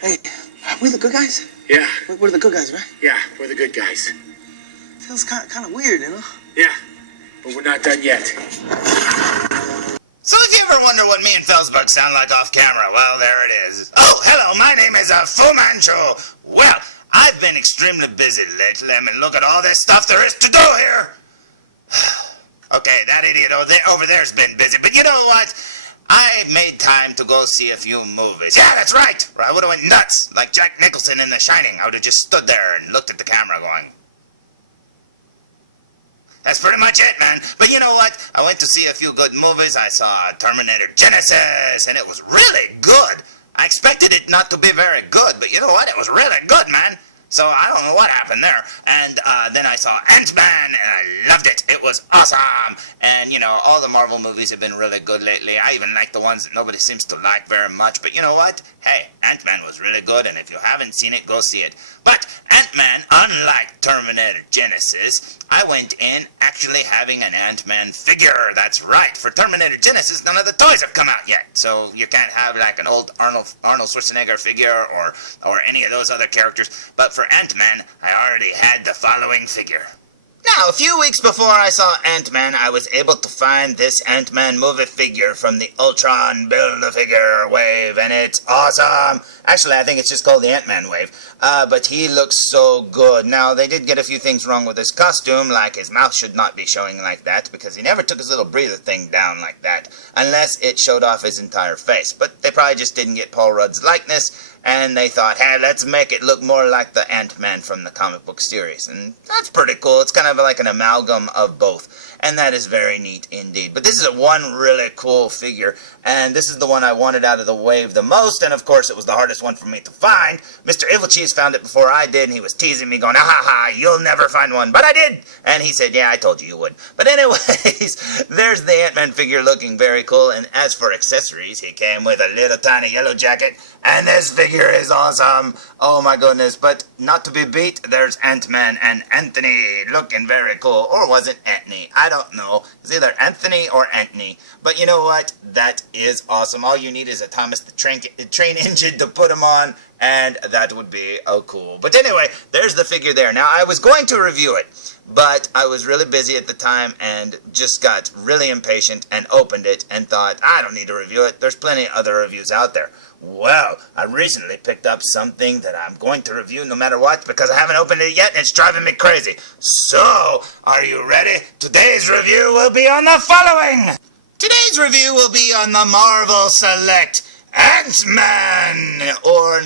Hey, are we the good guys? Yeah. We're the good guys, right? Yeah, we're the good guys. Feels kind of weird, you know? Yeah, but we're not done yet. So if you ever wonder what me and felzbug sound like off camera, well, there it is. Oh, hello, my name is Fu Manchu. Well, I've been extremely busy lately. I mean, look at all this stuff there is to do here. Okay, that idiot over there's been busy, but you know what? I made time to go see a few movies. Yeah, that's right. Or I would have went nuts, like Jack Nicholson in The Shining. I would have just stood there and looked at the camera going, that's pretty much it, man. But you know what? I went to see a few good movies. I saw Terminator Genesis, and it was really good. I expected it not to be very good, but you know what? It was really good, man. So I don't know what happened there. And then I saw Ant-Man, and I loved it. It was awesome. And, you know, all the Marvel movies have been really good lately. I even like the ones that nobody seems to like very much. But you know what? Hey, Ant-Man was really good, and if you haven't seen it, go see it. But Ant-Man, unlike Terminator Genesis, I went in actually having an Ant-Man figure. That's right. For Terminator Genesis, none of the toys have come out yet. So you can't have like an old Arnold Schwarzenegger figure or any of those other characters. But for Ant-Man, I already had the following figure. Now, a few weeks before I saw Ant-Man, I was able to find this Ant-Man movie figure from the Ultron Build-A-Figure wave, and it's awesome! Actually, I think it's just called the Ant-Man wave, but he looks so good. Now, they did get a few things wrong with his costume, like his mouth should not be showing like that, because he never took his little breather thing down like that, unless it showed off his entire face. But they probably just didn't get Paul Rudd's likeness, and they thought, hey, let's make it look more like the Ant-Man from the comic book series. And that's pretty cool. It's kind of like an amalgam of both. And that is very neat indeed. But this is one really cool figure. And this is the one I wanted out of the wave the most. And of course, it was the hardest one for me to find. Mr. Evilcheese found it before I did. And he was teasing me going, ah ha ha, you'll never find one. But I did. And he said, yeah, I told you would. But anyways, there's the Ant-Man figure looking very cool. And as for accessories, he came with a little tiny yellow jacket. And this figure is awesome. Oh my goodness. But not to be beat, there's Ant-Man and Anthony looking very cool. Or was it Anthony? I don't know. It's either Anthony or Anthony. But you know what? That is awesome. All you need is a Thomas the Train engine to put him on. And that would be cool. But anyway, there's the figure there. Now, I was going to review it. But I was really busy at the time and just got really impatient and opened it and thought, I don't need to review it. There's plenty of other reviews out there. Well, I recently picked up something that I'm going to review no matter what because I haven't opened it yet and it's driving me crazy. So, are you ready? Today's review will be on the following. Today's review will be on the Marvel Select Ant-Man or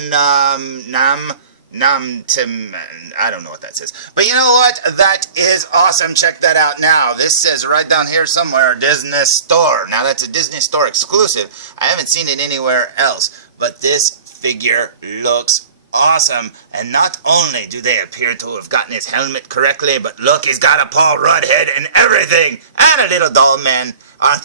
I don't know what that says. But you know what? That is awesome. Check that out now. This says right down here somewhere, Disney Store. Now that's a Disney Store exclusive. I haven't seen it anywhere else. But this figure looks awesome. And not only do they appear to have gotten his helmet correctly, but look, he's got a Paul Rudd head and everything. And a little doll man.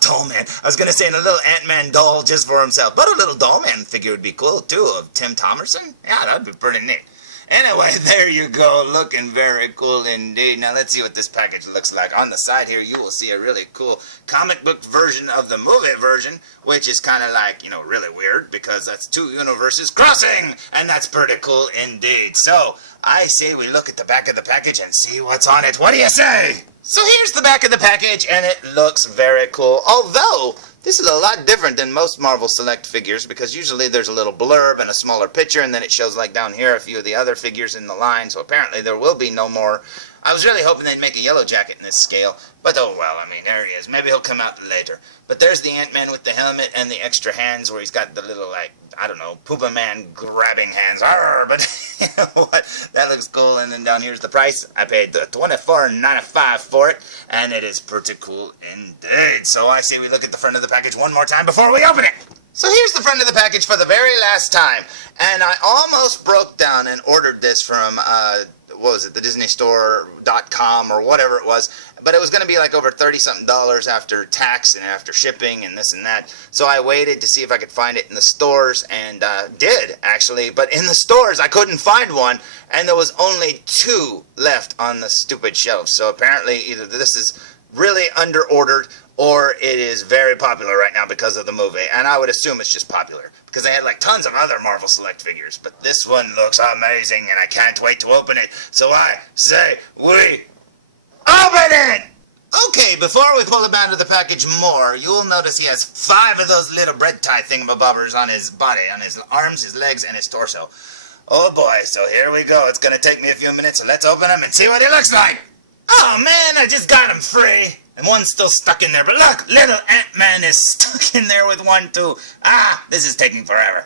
Doll man. I was going to say a little Ant-Man doll just for himself. But a little doll man figure would be cool too of Tim Thomerson. Yeah, that would be pretty neat. Anyway, there you go, looking very cool indeed. Now let's see what this package looks like. On the side here, you will see a really cool comic book version of the movie version, which is kind of like, you know, really weird, because that's two universes crossing, and that's pretty cool indeed. So, I say we look at the back of the package and see what's on it. What do you say? So here's the back of the package, and it looks very cool, although this is a lot different than most Marvel Select figures because usually there's a little blurb and a smaller picture and then it shows like down here a few of the other figures in the line, so apparently there will be no more. I was really hoping they'd make a yellow jacket in this scale, but oh well, I mean, there he is. Maybe he'll come out later. But there's the Ant-Man with the helmet and the extra hands where he's got the little, like, I don't know, Poopa Man grabbing hands. Arr, but you know what? That looks cool. And then down here's the price. I paid $24.95 for it, and it is pretty cool indeed. So I say we look at the front of the package one more time before we open it. So here's the front of the package for the very last time. And I almost broke down and ordered this from, what was it, the DisneyStore.com or whatever it was. But it was going to be like over $30-something after tax and after shipping and this and that. So I waited to see if I could find it in the stores and did, actually. But in the stores, I couldn't find one. And there was only 2 left on the stupid shelves. So apparently either this is really under-ordered or it is very popular right now because of the movie, and I would assume it's just popular, because they had like tons of other Marvel Select figures, but this one looks amazing, and I can't wait to open it, so I say we open it! Okay, before we pull him out of the package more, you will notice he has 5 of those little bread tie thingamabobbers on his body, on his arms, his legs, and his torso. Oh boy, so here we go. It's gonna take me a few minutes, so let's open him and see what he looks like! Oh man, I just got him free! And one's still stuck in there, but look! Little Ant-Man is stuck in there with one too. Ah, this is taking forever.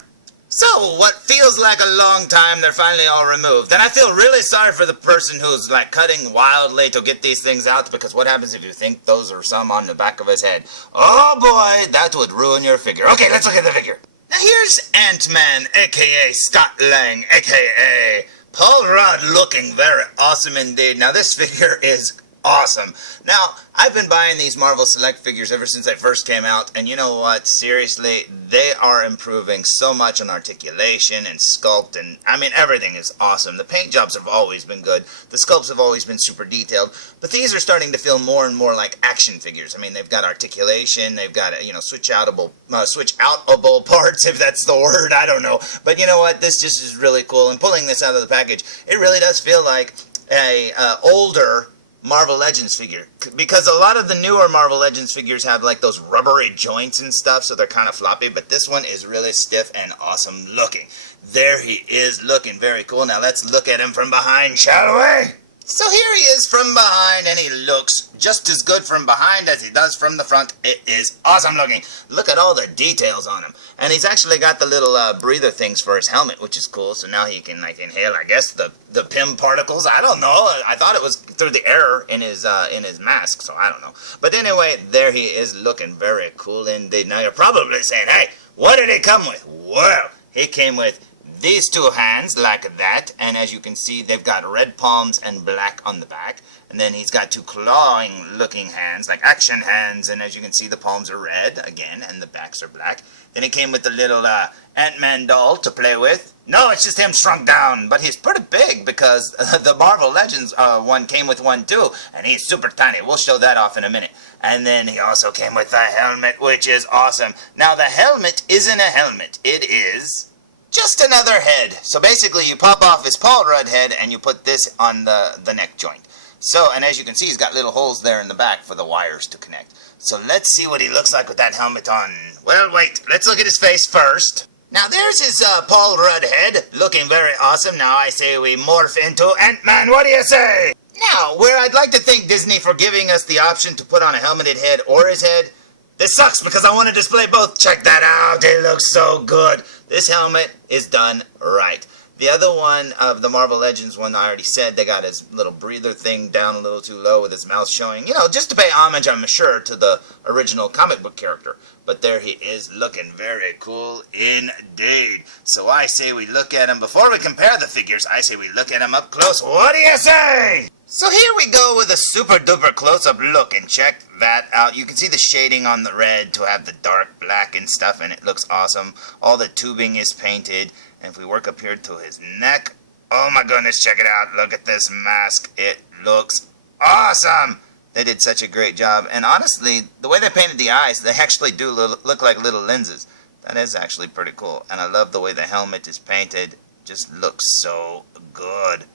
So, what feels like a long time, they're finally all removed. And I feel really sorry for the person who's like cutting wildly to get these things out, because what happens if you think those are some on the back of his head? Oh boy, that would ruin your figure. Okay, let's look at the figure. Now here's Ant-Man, aka Scott Lang, aka Paul Rudd, looking very awesome indeed. Now this figure is awesome. Now, I've been buying these Marvel Select figures ever since they first came out, and you know what? Seriously, they are improving so much on articulation and sculpt, and I mean, everything is awesome. The paint jobs have always been good. The sculpts have always been super detailed, but these are starting to feel more and more like action figures. I mean, they've got articulation, they've got, you know, switch-outable parts, if that's the word, I don't know. But you know what? This just is really cool, and pulling this out of the package, it really does feel like a older Marvel Legends figure, because a lot of the newer Marvel Legends figures have like those rubbery joints and stuff, so they're kind of floppy, but this one is really stiff and awesome looking. There he is, looking very cool. Now let's look at him from behind, shall we? So here he is from behind, and he looks just as good from behind as he does from the front. It is awesome looking. Look at all the details on him. And he's actually got the little breather things for his helmet, which is cool. So now he can like inhale, I guess, the PIM particles. I don't know. I thought it was through the air in his mask, so I don't know. But anyway, there he is, looking very cool indeed. Now you're probably saying, hey, what did he come with? Well, he came with these 2 hands like that, and as you can see, they've got red palms and black on the back. And then he's got 2 clawing looking hands, like action hands, and as you can see, the palms are red again, and the backs are black. Then he came with the little Ant-Man doll to play with. No, it's just him shrunk down, but he's pretty big, because the Marvel Legends one came with one too, and he's super tiny. We'll show that off in a minute. And then he also came with a helmet, which is awesome. Now the helmet isn't a helmet, it is just another head. So basically you pop off his Paul Rudd head and you put this on the neck joint. So, and as you can see, he's got little holes there in the back for the wires to connect. So let's see what he looks like with that helmet on. Well, wait, let's look at his face first. Now there's his Paul Rudd head, looking very awesome. Now I say we morph into Ant-Man, what do you say? Now, where I'd like to thank Disney for giving us the option to put on a helmeted head or his head, this sucks because I want to display both. Check that out, it looks so good. This helmet is done right. The other one of the Marvel Legends one, I already said, they got his little breather thing down a little too low with his mouth showing, you know, just to pay homage, I'm sure, to the original comic book character. But there he is, looking very cool indeed. So I say we look at him, before we compare the figures, I say we look at him up close. What do you say? So here we go with a super duper close-up look, and check that out. You can see the shading on the red to have the dark black and stuff, and it looks awesome. All the tubing is painted, and if we work up here to his neck, oh my goodness, check it out. Look at this mask. It looks awesome. They did such a great job, and honestly, the way they painted the eyes, they actually do look like little lenses. That is actually pretty cool, and I love the way the helmet is painted. Just looks so good.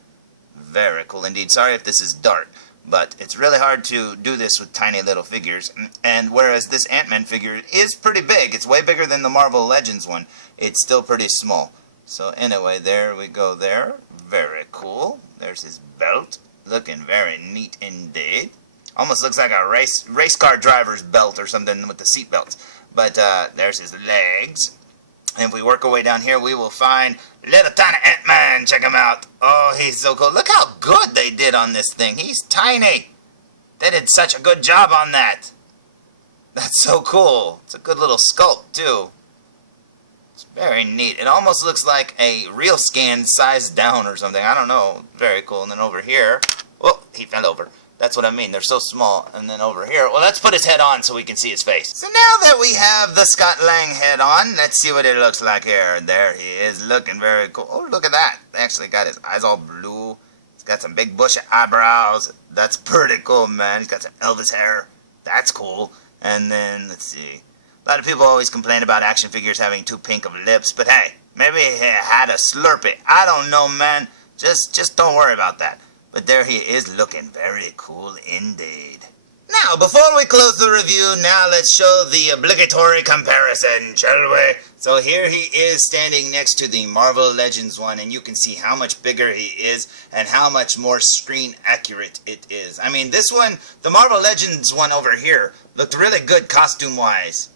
Very cool indeed. Sorry if this is dark, but it's really hard to do this with tiny little figures. And whereas this Ant-Man figure is pretty big, it's way bigger than the Marvel Legends one, it's still pretty small. So anyway, there we go there. Very cool. There's his belt. Looking very neat indeed. Almost looks like a race car driver's belt or something with the seat belts. But there's his legs. And if we work our way down here, we will find little tiny Ant-Man. Check him out. Oh, he's so cool. Look how good they did on this thing. He's tiny. They did such a good job on that. That's so cool. It's a good little sculpt, too. It's very neat. It almost looks like a real scan sized down or something. I don't know. Very cool. And then over here, oh, he fell over. That's what I mean. They're so small. And then over here, well, let's put his head on so we can see his face. So now that we have the Scott Lang head on, let's see what it looks like here. There he is, looking very cool. Oh, look at that. They actually got his eyes all blue. He's got some big bushy eyebrows. That's pretty cool, man. He's got some Elvis hair. That's cool. And then, let's see. A lot of people always complain about action figures having too pink of lips, but hey, maybe he had a Slurpee. I don't know, man. Just don't worry about that. But there he is, looking very cool indeed. Now, before we close the review, now let's show the obligatory comparison, shall we? So here he is standing next to the Marvel Legends one, and you can see how much bigger he is and how much more screen accurate it is. I mean, this one, the Marvel Legends one over here, looked really good costume-wise.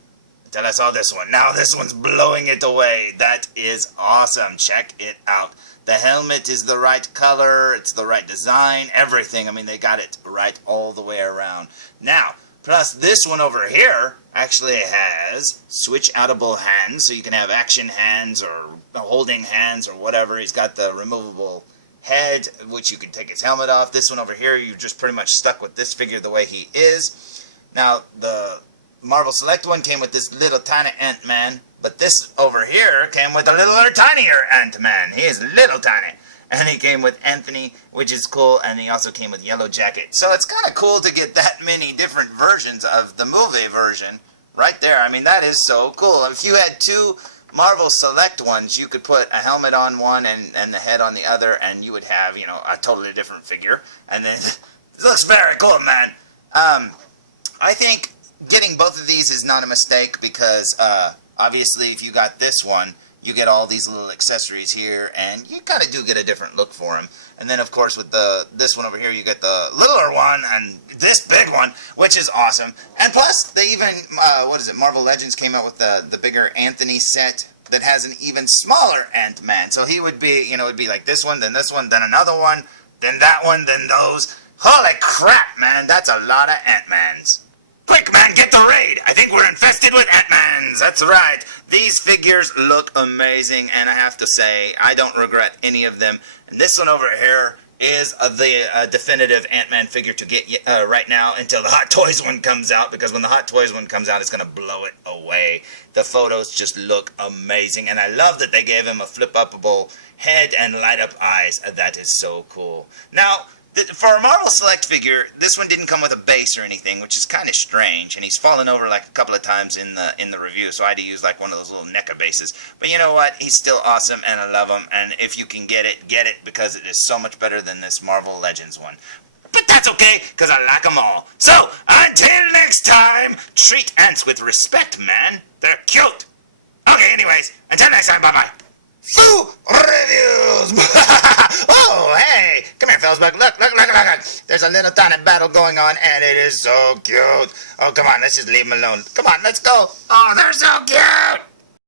Until I saw this one. Now this one's blowing it away. That is awesome. Check it out. The helmet is the right color, it's the right design, everything. I mean, they got it right all the way around. Now, plus this one over here actually has switch-outable hands, so you can have action hands or holding hands or whatever. He's got the removable head, which you can take his helmet off. This one over here, you're just pretty much stuck with this figure the way he is. Now, the Marvel Select one came with this little tiny Ant-Man. But this over here came with a littler, tinier Ant-Man. He is little tiny. And he came with Anthony, which is cool, and he also came with Yellow Jacket. So it's kind of cool to get that many different versions of the movie version right there. I mean, that is so cool. If you had two Marvel Select ones, you could put a helmet on one and the head on the other, and you would have, you know, a totally different figure. And then, it looks very cool, man. I think getting both of these is not a mistake because, obviously, if you got this one, you get all these little accessories here, and you kind of do get a different look for them. And then, of course, with this one over here, you get the littler one and this big one, which is awesome. And plus, they even, Marvel Legends came out with the bigger Anthony set that has an even smaller Ant-Man. So he would be, you know, it'd be like this one, then another one, then that one, then those. Holy crap, man, that's a lot of Ant-Mans. Quick, man, get the raid! I think we're infested with Ant-Mans! That's right! These figures look amazing, and I have to say, I don't regret any of them. And this one over here is the definitive Ant-Man figure to get right now until the Hot Toys one comes out, because when the Hot Toys one comes out, it's going to blow it away. The photos just look amazing, and I love that they gave him a flip-upable head and light-up eyes. That is so cool. Now, for a Marvel Select figure, this one didn't come with a base or anything, which is kind of strange, and he's fallen over like a couple of times in the review, so I had to use like one of those little NECA bases. But you know what? He's still awesome, and I love him, and if you can get it, because it is so much better than this Marvel Legends one. But that's okay, because I like them all. So, until next time, treat ants with respect, man. They're cute. Okay, anyways, until next time, bye-bye. Foo Reviews! Oh, hey! Come here, felzbug. Look. There's a little tiny battle going on, and it is so cute. Oh, come on, let's just leave them alone. Come on, let's go. Oh, they're so cute!